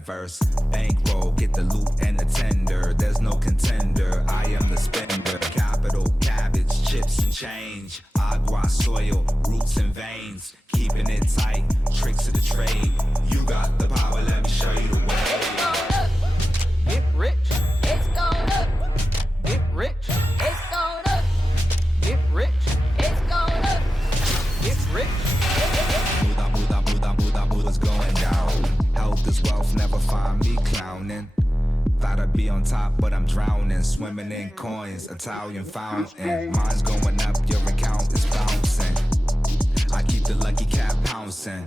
metaverse. Bankroll, get the loot and the tender. There's no contender, I am the spender. Capital, cabbage, chips and change. Agua, soil, roots and veins. Keeping it tight, tricks of the trade. You got the power, let me show you the way. Get rich, it's going up. Get rich, it's going up. Get rich, it's going up. Get rich. Buddha's going down. Health is wealth, never find me clowning. Thought I'd be on top, but I'm drowning. Swimming in coins, Italian fountain. Mine's going up, your account is bouncing. I keep the lucky cat pouncing.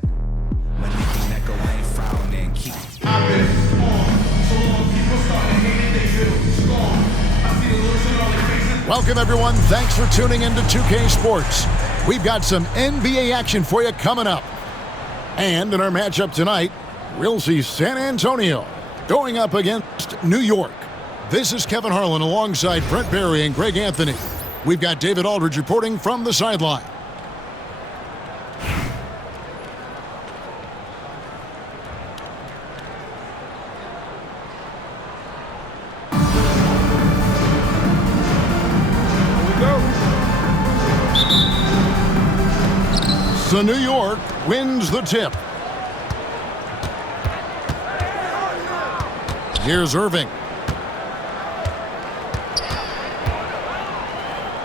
When Nicky Necko ain't frowning, keep. I've been storm. So long people starting hating, they feel storm. I see the looks on their faces. Welcome, everyone. Thanks for tuning into 2K Sports. We've got some NBA action for you coming up. And in our matchup tonight, we'll see San Antonio going up against New York. This is Kevin Harlan alongside Brent Barry and Greg Anthony. We've got David Aldridge reporting from the sideline. So New York wins the tip. Here's Irving.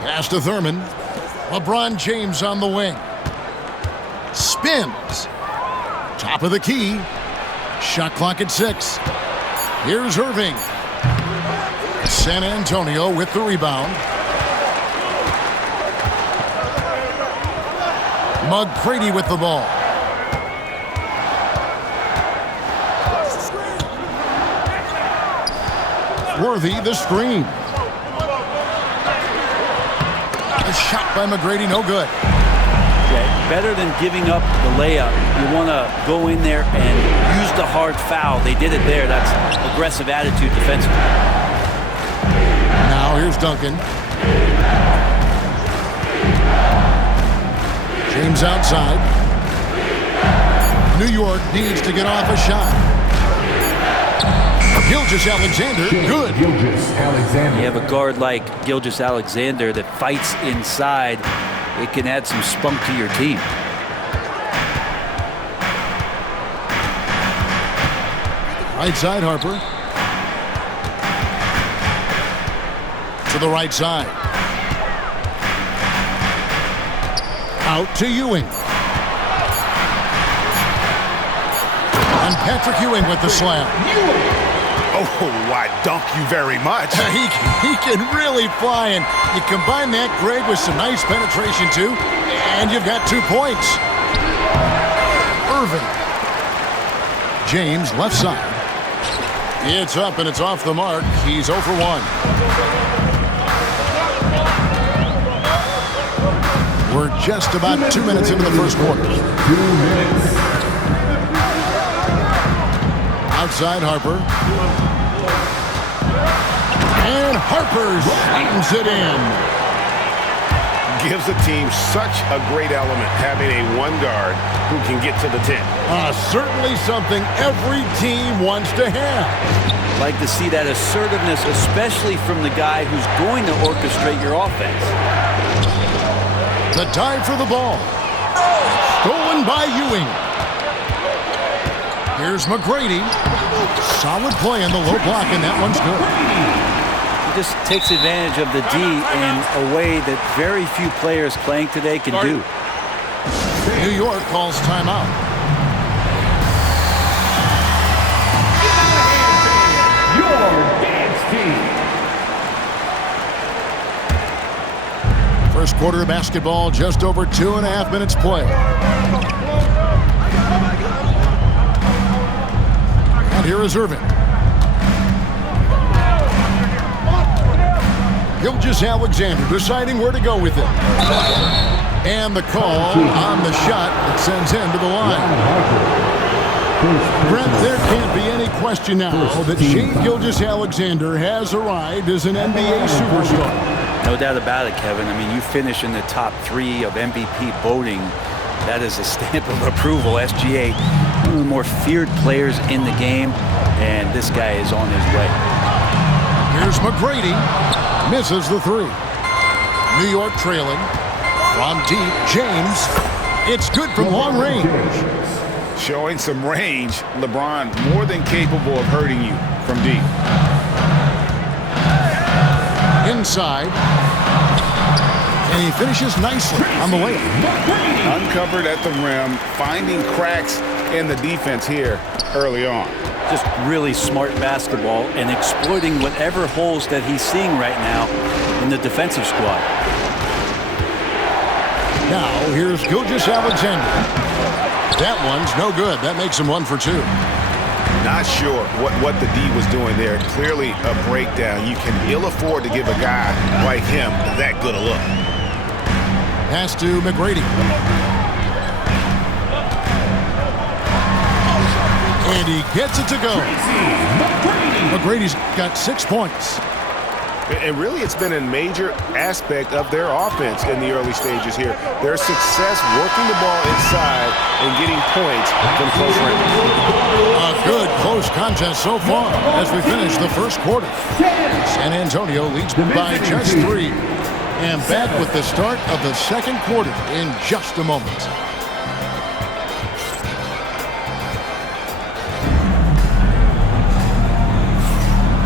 Pass to Thurman. LeBron James on the wing. Spins. Top of the key. Shot clock at 6. Here's Irving. San Antonio with the rebound. McGrady with the ball. Worthy the screen. A shot by McGrady, no good. Yeah, better than giving up the layup. You want to go in there and use the hard foul. They did it there. That's aggressive attitude defensively. Now here's Duncan. James outside. New York needs to get off a shot. Gilgeous-Alexander, good. You have a guard like Gilgeous-Alexander that fights inside. It can add some spunk to your team. Right side, Harper. To the right side. Out to Ewing. And Patrick Ewing with the slam. Oh, I dunk you very much. He can really fly, and you combine that, Greg, with some nice penetration, too, and you've got 2 points. Irving. James, left side. It's up, and it's off the mark. He's 0 for 1. We're just about 2 minutes into the first quarter. 2 minutes. Outside Harper. And Harper slams it in. Gives the team such a great element having a one guard who can get to the 10. Certainly something every team wants to have. Like to see that assertiveness, especially from the guy who's going to orchestrate your offense. The dive for the ball. Stolen by Ewing. Here's McGrady. Solid play in the low block, and that one's good. He just takes advantage of the D in a way that very few players playing today can do. New York calls timeout. Your dance team. First quarter of basketball, just over 2.5 minutes play. And here is Irving. Gilgeous-Alexander deciding where to go with it. And the call on the shot that sends him to the line. Brent, there can't be any question now that Shai Gilgeous-Alexander has arrived as an NBA superstar. No doubt about it, Kevin. I mean, you finish in the top 3 of MVP voting. That is a stamp of approval. SGA one of the more feared players in the game, and this guy is on his way. Here's McGrady. Misses the three. New York trailing. From deep, James. It's good from long range. Showing some range, LeBron more than capable of hurting you from deep. Inside. And he finishes nicely on the layup. Uncovered at the rim, finding cracks in the defense here early on. Just really smart basketball and exploiting whatever holes that he's seeing right now in the defensive squad. Now, here's Gilgeous-Alexander. That one's no good. That makes him 1 for 2. Not sure what the D was doing there. Clearly a breakdown. You can ill afford to give a guy like him that good a look. Pass to McGrady. And he gets it to go. McGrady's got 6 points. And really, it's been a major aspect of their offense in the early stages here. Their success working the ball inside and getting points from close range. A good close contest so far as we finish the first quarter. San Antonio leads by just 3. And back with the start of the second quarter in just a moment.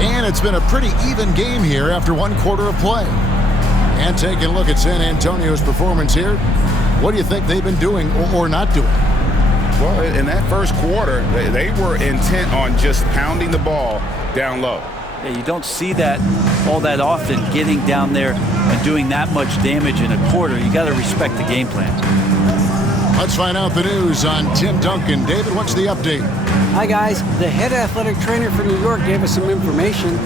And it's been a pretty even game here after 1 quarter of play. And taking a look at San Antonio's performance here, what do you think they've been doing or not doing? Well, in that first quarter, they were intent on just pounding the ball down low. Yeah, you don't see that all that often, getting down there and doing that much damage in a quarter. You got to respect the game plan. Let's find out the news on Tim Duncan. David, what's the update? Hi, guys. The head athletic trainer for New York gave us some information.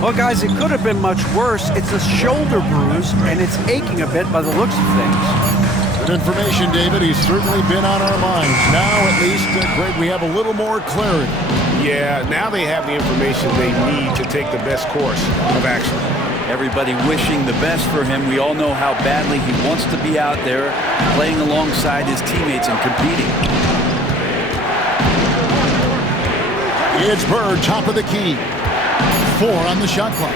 Well, guys, it could have been much worse. It's a shoulder bruise, and it's aching a bit by the looks of things. Good information, David. He's certainly been on our minds. Now, at least, Greg, we have a little more clarity. Yeah, now they have the information they need to take the best course of action. Everybody wishing the best for him. We all know how badly he wants to be out there playing alongside his teammates and competing. It's Bird, top of the key. 4 on the shot clock.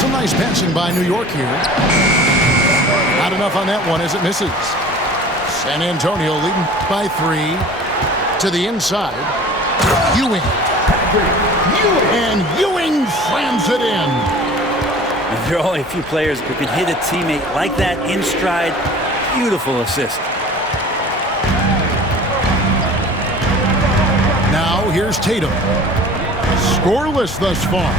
Some nice passing by New York here. Not enough on that one as it misses. San Antonio leading by 3 to the inside. Ewing. And Ewing slams it in. And there are only a few players who can hit a teammate like that in stride. Beautiful assist. Now here's Tatum. Scoreless thus far.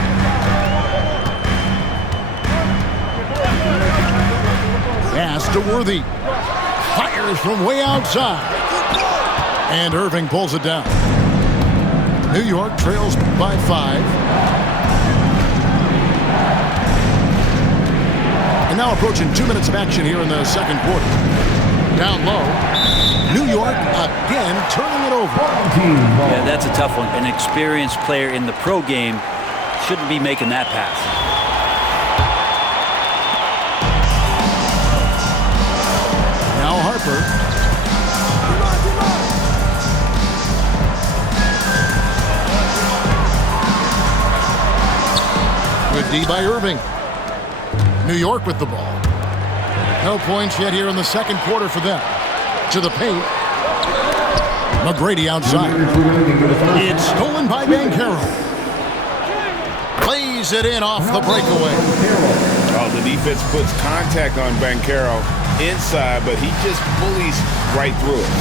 Pass to Worthy. Fires from way outside. And Irving pulls it down. New York trails by 5. And now approaching 2 minutes of action here in the second quarter. Down low. New York again turning it over. Yeah, that's a tough one. An experienced player in the pro game shouldn't be making that pass. Now Harper. Good D by Irving. New York with the ball. No points yet here in the second quarter for them. To the paint. McGrady outside. It's stolen by Banchero. Plays it in off the breakaway. Oh, the defense puts contact on Banchero inside, but he just bullies right through it.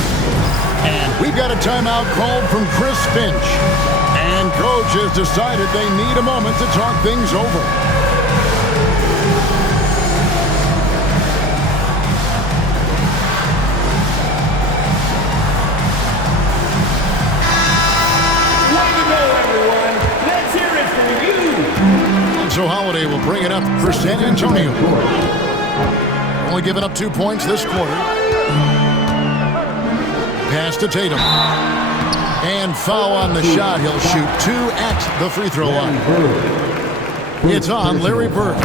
And we've got a timeout called from Chris Finch. And coach has decided they need a moment to talk things over. So Holiday will bring it up for San Antonio. Only giving up 2 points this quarter. Pass to Tatum. And foul on the shot. He'll shoot 2 at the free throw line. It's on Larry Bird.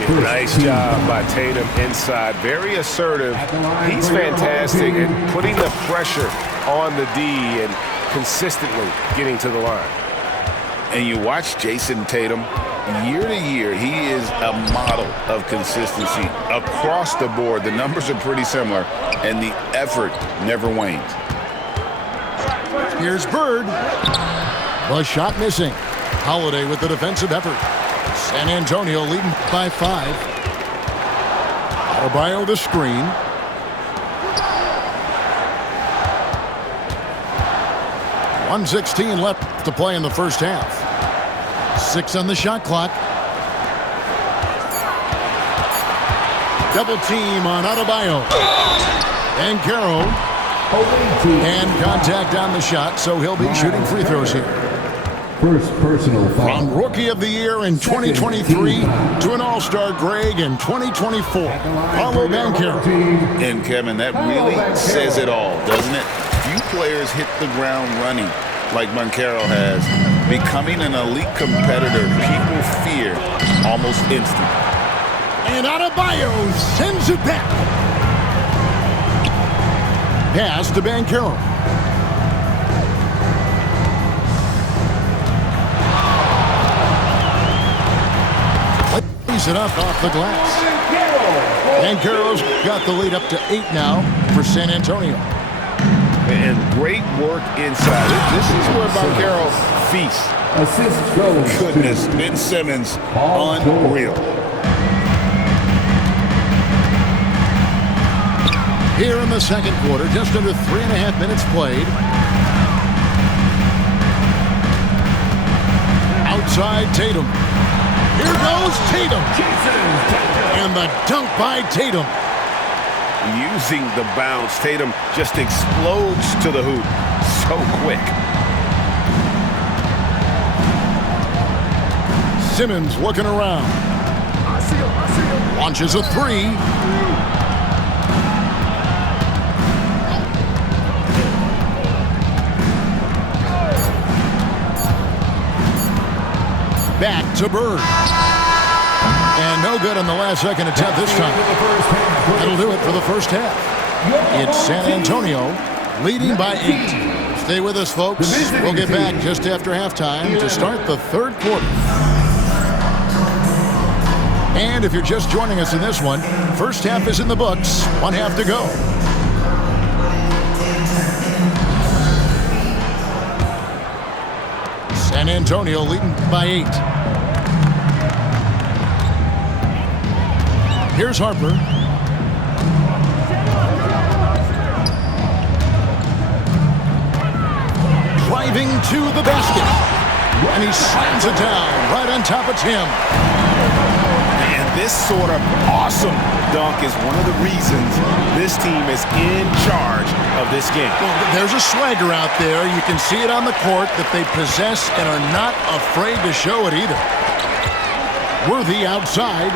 Yeah, nice job by Tatum inside. Very assertive. He's fantastic at putting the pressure on the D and consistently getting to the line. And you watch Jason Tatum, year to year, he is a model of consistency across the board. The numbers are pretty similar, and the effort never wanes. Here's Bird. The shot missing. Holiday with the defensive effort. San Antonio leading by 5. Adebayo the screen. .116 left to play in the first half. 6 on the shot clock. Double team on Adebayo. And Caro. And contact on the shot, so he'll be shooting free throws here. First personal foul. From Rookie of the Year in 2023 to an All-Star Greg in 2024. Paulo Banchero. And Kevin, that really says it all, doesn't it? Few players hit the ground running like Banchero has. Becoming an elite competitor, people fear almost instant. And Adebayo sends it back. Pass to Banchero. Plays it up off the glass. Banchero's got the lead up to 8 now for San Antonio. And great work inside. This is where Banchero feasts. Assist goes. Goodness, Ben Simmons, unreal. Here in the second quarter, just under 3.5 minutes played. Outside Tatum. Here goes Tatum. And the dunk by Tatum. Using the bounce, Tatum just explodes to the hoop so quick. Simmons looking around. Launches a 3. Back to Bird. And no good on the last second attempt this time. That'll do it for the first half. It's San Antonio leading by 8. Stay with us, folks. We'll get back just after halftime to start the third quarter. And if you're just joining us in this one, first half is in the books. 1 half to go. San Antonio leading by 8. Here's Harper. Driving to the basket. And he slams it down right on top of Tim. And this sort of awesome dunk is one of the reasons this team is in charge of this game. Well, there's a swagger out there. You can see it on the court that they possess and are not afraid to show it either. Worthy outside.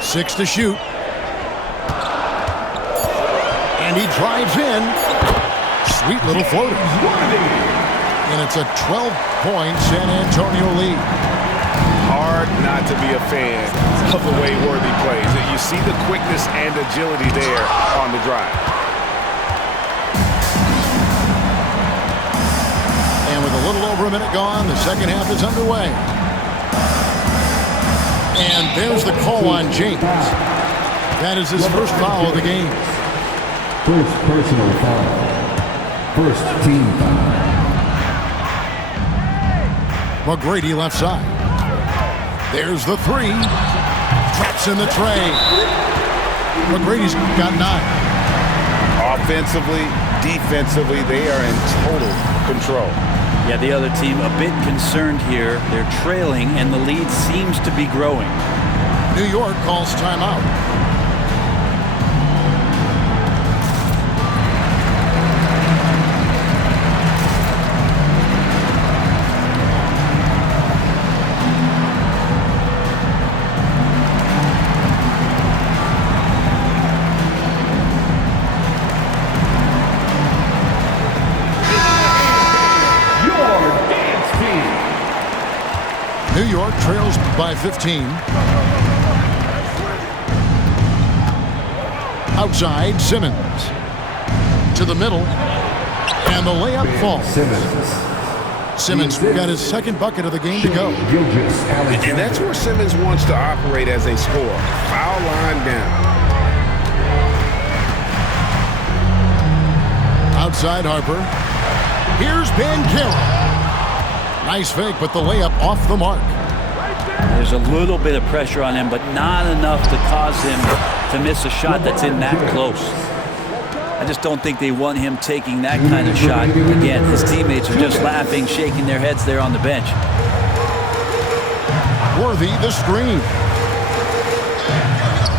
Six to shoot. And he drives in. Sweet little floater. And it's a 12-point San Antonio lead. Hard not to be a fan of the way Worthy plays. You see the quickness and agility there on the drive. And with a little over a minute gone, the second half is underway. And there's the call on James. That is his first foul of the game. First personal foul. First team foul. McGrady left side. There's the 3. Traps in the tray. McGrady's got 9. Offensively, defensively, they are in total control. Yeah, the other team a bit concerned here. They're trailing, and the lead seems to be growing. New York calls timeout. New York trails by 15. Outside, Simmons. To the middle. And the layup falls. Simmons got his second bucket of the game to go. And that's where Simmons wants to operate as a scorer. Foul line down. Outside Harper. Here's Banchero. Nice fake, but the layup off the mark. There's a little bit of pressure on him, but not enough to cause him to miss a shot that's in that close. I just don't think they want him taking that kind of shot. Again, his teammates are just laughing, shaking their heads there on the bench. Worthy the screen.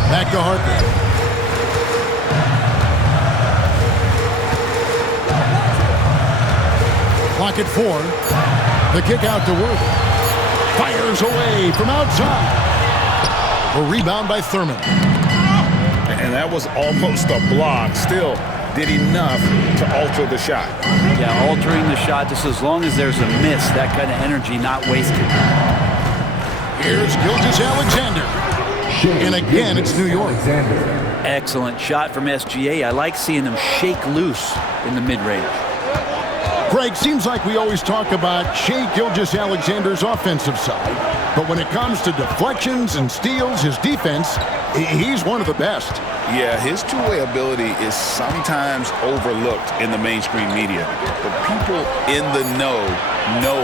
Back to Harper. Clock at 4. The kick out to Worthy. Fires away from outside. A rebound by Thurman. And that was almost a block. Still did enough to alter the shot. Yeah, altering the shot just as long as there's a miss. That kind of energy not wasted. Here's Gilgeous-Alexander. And again, it's New York. Excellent shot from SGA. I like seeing them shake loose in the mid-range. Greg, seems like we always talk about Shai Gilgeous-Alexander's offensive side, but when it comes to deflections and steals, his defense, he's one of the best. Yeah, his two-way ability is sometimes overlooked in the mainstream media, but people in the know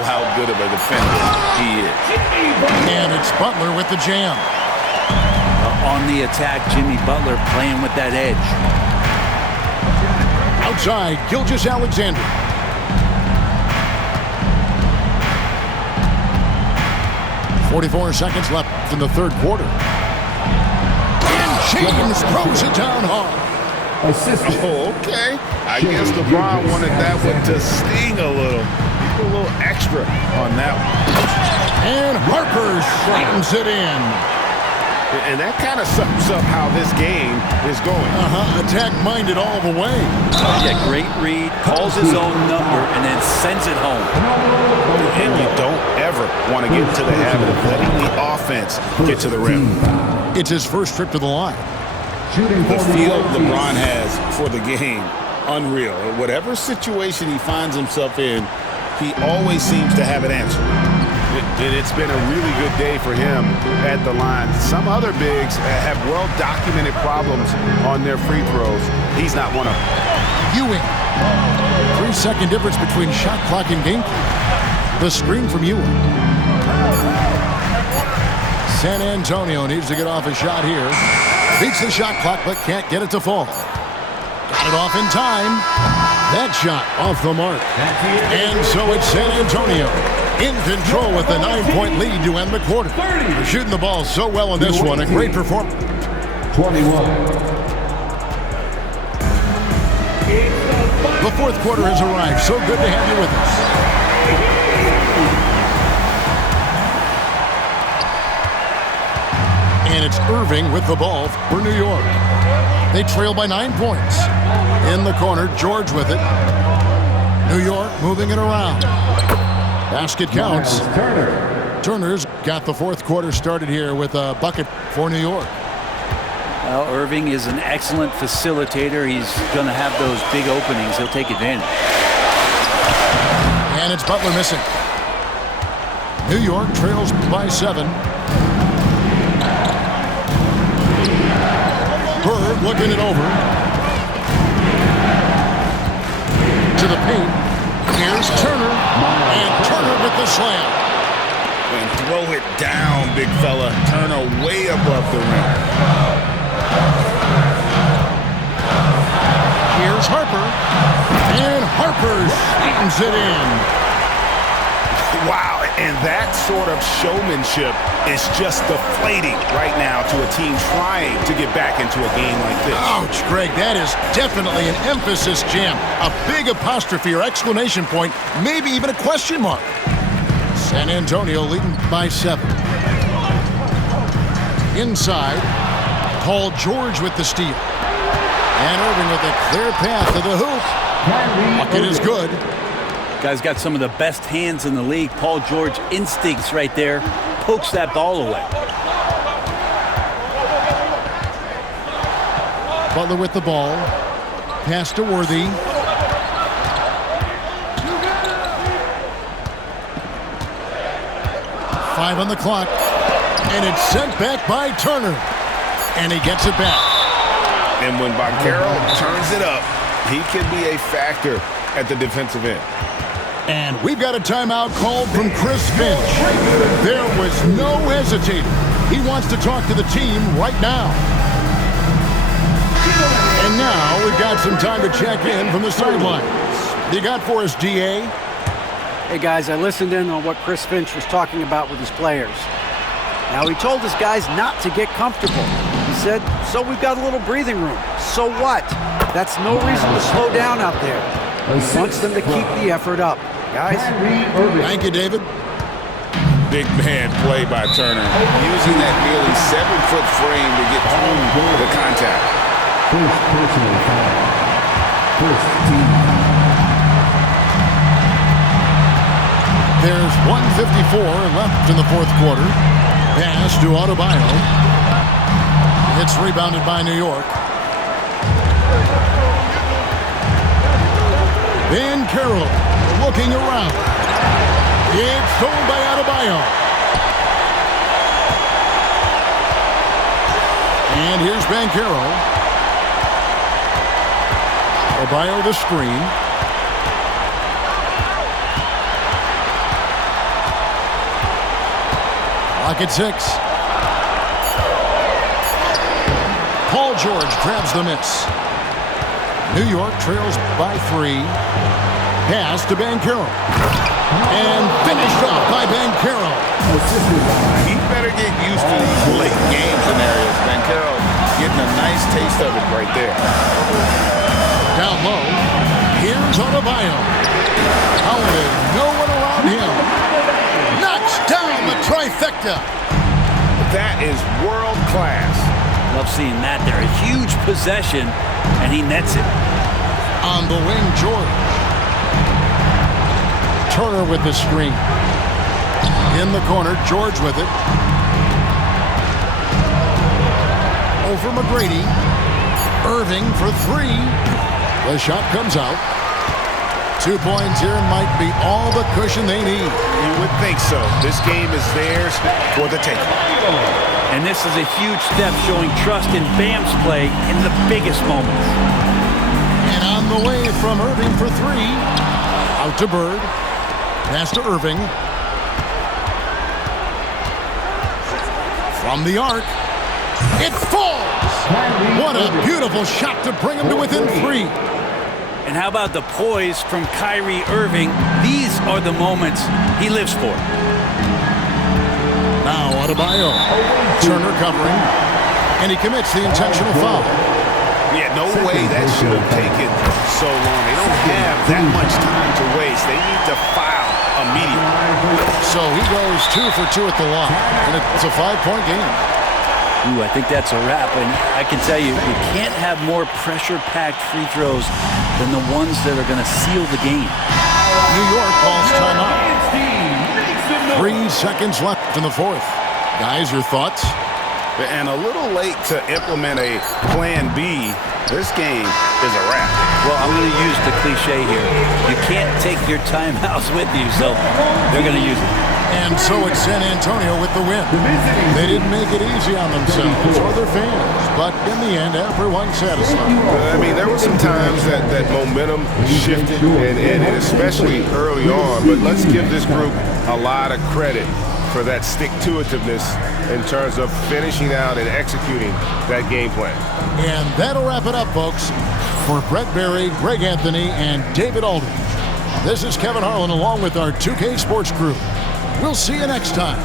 how good of a defender he is. And it's Butler with the jam. On the attack, Jimmy Butler playing with that edge. Outside, Gilgeous-Alexander. .44 seconds left in the third quarter. And James throws it down hard. Oh, okay. I guess LeBron wanted that one to sting a little. A little extra on that one. And Harper slams it in. And that kind of sums up how this game is going. Attack-minded all the way. Yeah, great read, calls his own number, and then sends it home. And you don't ever want to get into the habit of letting the offense get to the rim. It's his first trip to the line. The feel LeBron has for the game, unreal. Whatever situation he finds himself in, he always seems to have an answer. It's been a really good day for him at the line. Some other bigs have well-documented problems on their free throws. He's not one of them. Ewing. 3-second difference between shot clock and game clock. The screen from Ewing. San Antonio needs to get off a shot here. Beats the shot clock, but can't get it to fall. Got it off in time. That shot off the mark. And so it's San Antonio in control with the 9-point lead to end the quarter. They're shooting the ball so well in this one. A great performance. 21. The fourth quarter has arrived. So good to have you with us. And it's Irving with the ball for New York. They trail by 9 points. In the corner, George with it. New York moving it around. Basket counts. Turner's got the fourth quarter started here with a bucket for New York. Well, Irving is an excellent facilitator. He's going to have those big openings. He'll take advantage. And it's Butler missing. New York trails by 7. Bird looking it over. To the paint. Here's Turner. And Turner with the slam. And throw it down, big fella. Turner way above the rim. Here's Harper. And Harper slams it in. Wow, and that sort of showmanship is just deflating right now to a team trying to get back into a game like this. Ouch, Greg, that is definitely an emphasis jam. A big apostrophe or exclamation point, maybe even a question mark. San Antonio leading by 7. Inside, Paul George with the steal. And Irving with a clear path to the hoop. Bucket is good. Guy's got some of the best hands in the league. Paul George instincts right there. pokes that ball away. Butler with the ball. Pass to Worthy. Five on the clock. And it's sent back by Turner. And he gets it back. And when Banchero turns it up, he can be a factor at the defensive end. And we've got a timeout called from Chris Finch. There was no hesitating. He wants to talk to the team right now. And now we've got some time to check in from the sidelines. You got for us, DA? Hey guys, I listened in on what Chris Finch was talking about with his players. Now he told his guys not to get comfortable. He said, so we've got a little breathing room. So what? That's no reason to slow down out there. He wants them to keep the effort up. Guys? Thank you, David. Big man play by Turner, using that nearly 7-foot frame to get through the contact. First personal foul. First team foul. There's 1:54 left in the fourth quarter. Pass to Adebayo. It's rebounded by New York. Banchero looking around. It's stolen by Adebayo. And here's Banchero. Adebayo the screen. Clock at 6. Paul George grabs the miss. New York trails by 3. Pass to Banchero. And finished off by Banchero. He better get used to these late game scenarios. Banchero getting a nice taste of it right there. Down low. Here's Adebayo. Out with no one around him. Knocks down the trifecta. That is world class. Love seeing that there. A huge possession, and he nets it. On the wing, George. Turner with the screen. In the corner, George with it. Over McGrady. Irving for 3. The shot comes out. 2 points here might be all the cushion they need. You would think so. This game is theirs for the taking. And this is a huge step showing trust in Bam's play in the biggest moments. And on the way from Irving for 3. Out to Bird. Pass to Irving. From the arc. It falls! What a beautiful shot to bring him to within 3. And how about the poise from Kyrie Irving? These are the moments he lives for. Now Adebayo. Turner covering. And he commits the intentional foul. Yeah, no way that should have taken so long. They don't have that much time to waste. They need to foul immediately. So he goes 2 for 2 at the line. And it's a 5-point game. Ooh, I think that's a wrap. And I can tell you, you can't have more pressure-packed free throws than the ones that are going to seal the game. New York calls timeout. 3 seconds left in the fourth. Guys, your thoughts? And a little late to implement a plan B. This game is a wrap. Well, I'm going to use the cliche here. You can't take your timeouts with you, so they're going to use it. And so it's San Antonio with the win. They didn't make it easy on themselves or their fans, but in the end, everyone's satisfied. I mean, there were some times that momentum shifted, and especially early on, but let's give this group a lot of credit for that stick-to-itiveness in terms of finishing out and executing that game plan. And that'll wrap it up, folks. For Brett Berry, Greg Anthony, and David Aldridge, this is Kevin Harlan along with our 2K Sports crew. We'll see you next time.